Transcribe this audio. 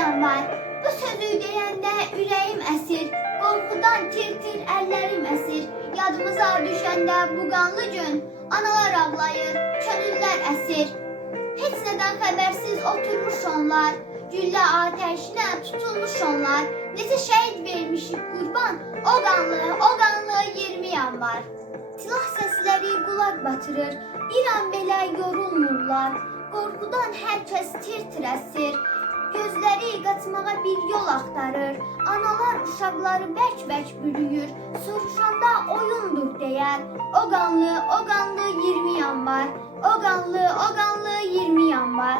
yanvar. Bu sözü deyəndə ürəyim əsir. Qorxudan tir-tir əllərim əsir. Yadımıza düşəndə bu qanlı gün analar ağlayır, könüllər əsir. Heç nədən xəbərsiz oturmuş onlar. Güllə atəşinə tutulmuş onlar. Necə şəhid vermişik qurban, o qanlı, o qanlı 20 yanvar. Silah səsləri qulaq batırır, bir an belə yorulmurlar. Qorxudan hər kəs tir-tir əsir. Qaçmağa bir yol axtarır. Analar uşaqları bərk-bərk bürüyür. Soruşanda oyundur deyər. O qanlı, o qanlı 20 yanvar. O qanlı, o qanlı 20 yanvar.